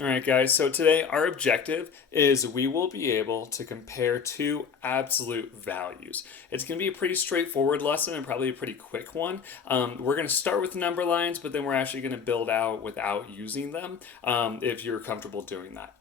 All right, guys, so today our objective is we will be able to compare two absolute values. It's going to be a pretty straightforward lesson and probably a pretty quick one. We're going to start with number lines, but then we're actually going to build out without using them if you're comfortable doing that.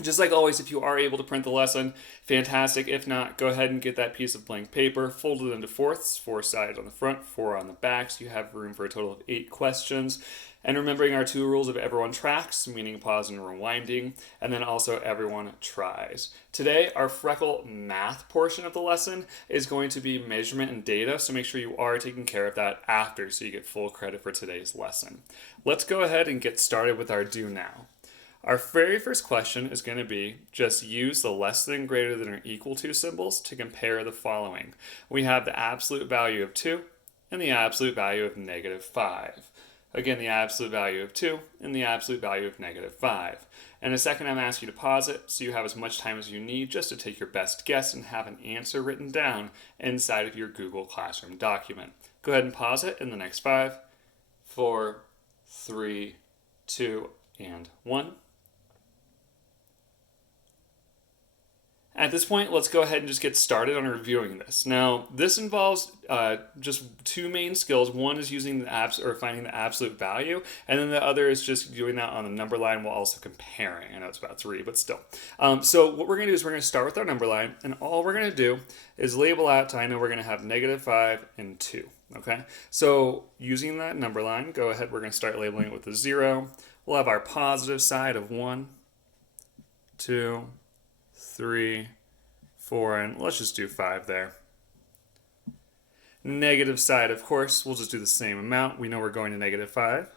Just like always, if you are able to print the lesson, fantastic. If not, go ahead and get that piece of blank paper, fold it into fourths, 4 sides on the front, 4 on the back, so you have room for a total of 8 questions. And remembering our 2 rules of everyone tracks, meaning pause and rewinding, and then also everyone tries. Today, our freckle math portion of the lesson is going to be measurement and data, so make sure you are taking care of that after so you get full credit for today's lesson. Let's go ahead and get started with our do now. Our very first question is going to be just use the less than, greater than, or equal to symbols to compare the following. We have the absolute value of 2 and the absolute value of -5. Again, the absolute value of 2 and the absolute value of -5. In a second, I'm asking you to pause it so you have as much time as you need just to take your best guess and have an answer written down inside of your Google Classroom document. Go ahead and pause it in the next 5, 4, 3, 2, and 1. At this point, let's go ahead and just get started on reviewing this. Now, this involves just 2 main skills. One is using the apps or finding the absolute value, and then the other is just doing that on the number line while also comparing. I know it's about 3, but still. So what we're going to do is we're going to start with our number line, and all we're going to do is label out. I know we're going to have -5 and 2. Okay, so using that number line, go ahead. We're going to start labeling it with a 0. We'll have our positive side of 1, 2, 3, 4, and let's just do 5 there. Negative side, of course, we'll just do the same amount. We know we're going to -5,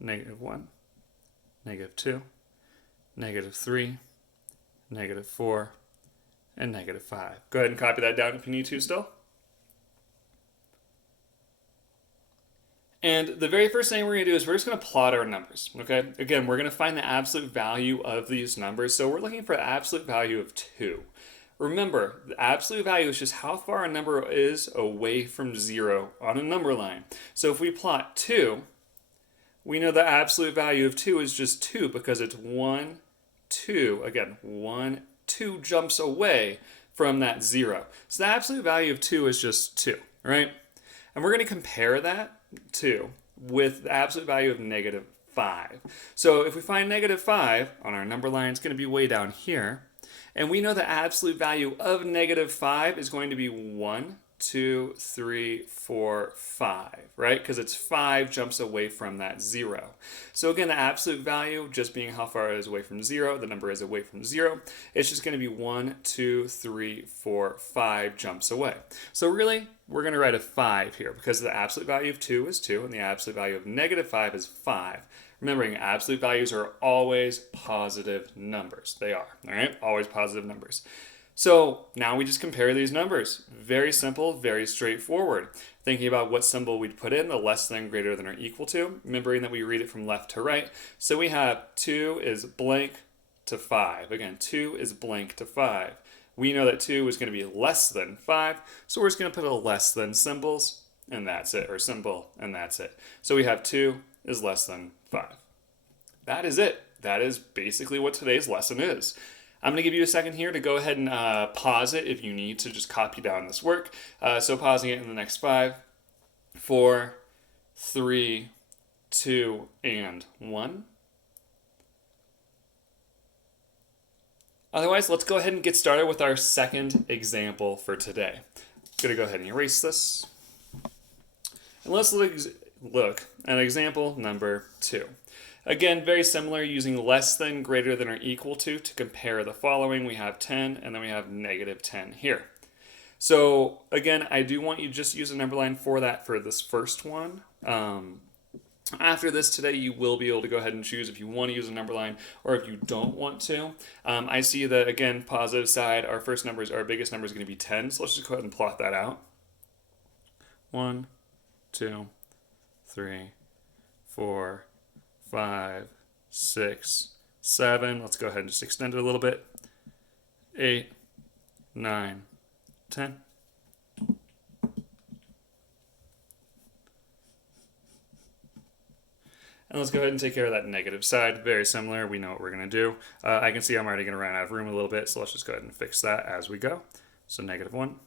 -1, -2, -3, -4, and -5. Go ahead and copy that down if you need to still. And the very first thing we're going to do is we're just going to plot our numbers, okay? Again, we're going to find the absolute value of these numbers. So we're looking for the absolute value of 2. Remember, the absolute value is just how far a number is away from 0 on a number line. So if we plot 2, we know the absolute value of 2 is just 2 because it's 1, 2. Again, 1, 2 jumps away from that 0. So the absolute value of 2 is just 2, right? And we're going to compare that 2 with the absolute value of -5. So if we find -5 on our number line, it's going to be way down here. And we know the absolute value of -5 is going to be 1, 2, 3, 4, 5, right? Because it's 5 jumps away from that 0. So again, the absolute value, just being how far it is away from 0, the number is away from 0, it's just going to be 1, 2, 3, 4, 5 jumps away. So really, we're going to write a 5 here because the absolute value of 2 is 2 and the absolute value of -5 is 5. Remembering, absolute values are always positive numbers. They are, all right? Always positive numbers. So now we just compare these numbers. Very simple, very straightforward. Thinking about what symbol we'd put in, the less than, greater than, or equal to. Remembering that we read it from left to right. So we have 2 is blank to 5. Again, 2 is blank to 5. We know that 2 is going to be less than 5, so we're just going to put a less than symbols, and that's it, or symbol, and that's it. So we have 2 is less than 5. That is it. That is basically what today's lesson is. I'm going to give you a second here to go ahead and pause it if you need to just copy down this work. So pausing it in the next 5, 4, 3, 2, and 1. Otherwise, let's go ahead and get started with our second example for today. I'm going to go ahead and erase this. And let's look at example number 2. Again, very similar, using less than, greater than, or equal to compare the following. We have 10, and then we have -10 here. So again, I do want you to just use a number line for that for this first one. After this today, you will be able to go ahead and choose if you want to use a number line or if you don't want to. I see that, again, positive side, our first numbers, our biggest number is going to be 10. So let's just go ahead and plot that out. 1, 2, 3, 4, 5, 6, 7. Let's go ahead and just extend it a little bit. 8, 9, 10. And let's go ahead and take care of that negative side. Very similar. We know what we're going to do. I can see I'm already going to run out of room a little bit, so let's just go ahead and fix that as we go. So -1,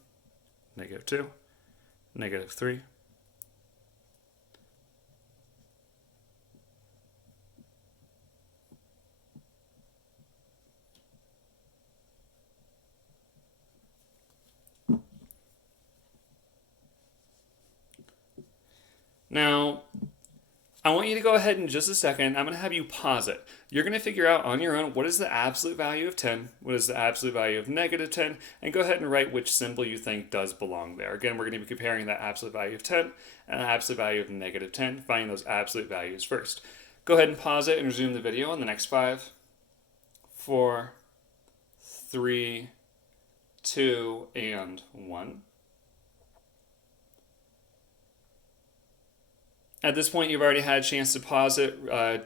-2, -3. Now, I want you to go ahead in just a second. I'm going to have you pause it. You're going to figure out on your own what is the absolute value of 10, what is the absolute value of -10, and go ahead and write which symbol you think does belong there. Again, we're going to be comparing that absolute value of 10 and the absolute value of -10, finding those absolute values first. Go ahead and pause it and resume the video in the next 5, 4, 3, 2, and 1. At this point, you've already had a chance to pause it,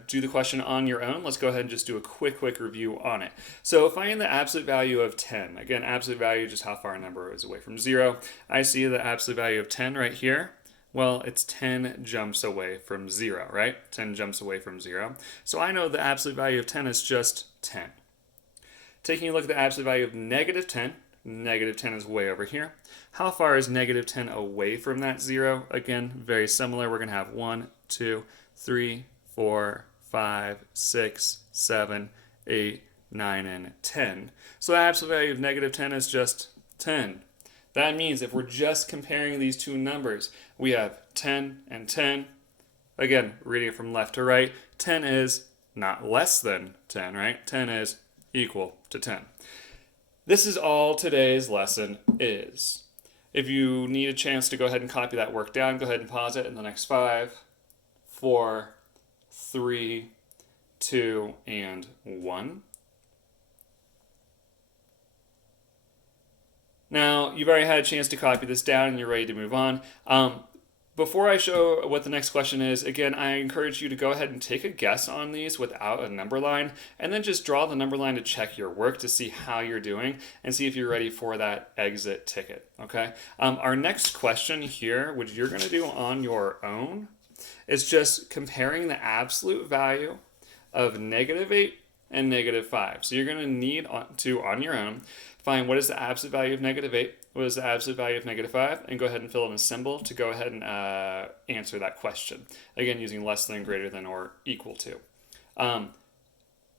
do the question on your own. Let's go ahead and just do a quick review on it. So find the absolute value of 10. Again, absolute value, just how far a number is away from 0. I see the absolute value of 10 right here. Well, it's 10 jumps away from 0, right? 10 jumps away from 0. So I know the absolute value of 10 is just 10. Taking a look at the absolute value of -10, -10 is way over here. How far is -10 away from that 0? Again, very similar. We're going to have 1, 2, 3, 4, 5, 6, 7, 8, 9, and 10. So the absolute value of -10 is just 10. That means if we're just comparing these two numbers, we have 10 and 10. Again, reading it from left to right, 10 is not less than 10, right? 10 is equal to 10. This is all today's lesson is. If you need a chance to go ahead and copy that work down, go ahead and pause it in the next 5, 4, 3, 2, and 1. Now, you've already had a chance to copy this down and you're ready to move on. Before I show what the next question is, again, I encourage you to go ahead and take a guess on these without a number line, and then just draw the number line to check your work to see how you're doing and see if you're ready for that exit ticket, okay? Our next question here, which you're going to do on your own, is just comparing the absolute value of -8 and -5. So you're going to need to, on your own, find what is the absolute value of -8, what is the absolute value of -5, and go ahead and fill in a symbol to go ahead and answer that question. Again, using less than, greater than, or equal to.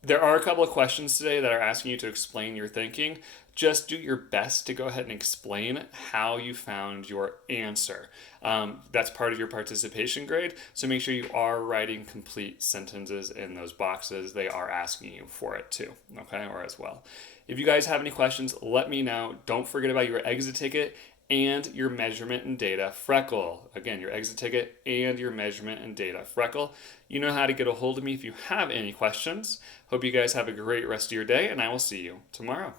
There are a couple of questions today that are asking you to explain your thinking. Just do your best to go ahead and explain how you found your answer. That's part of your participation grade, so make sure you are writing complete sentences in those boxes. They are asking you for it too, okay, or as well. If you guys have any questions, let me know. Don't forget about your exit ticket and your measurement and data freckle. Again, your exit ticket and your measurement and data freckle. You know how to get a hold of me if you have any questions. Hope you guys have a great rest of your day, and I will see you tomorrow.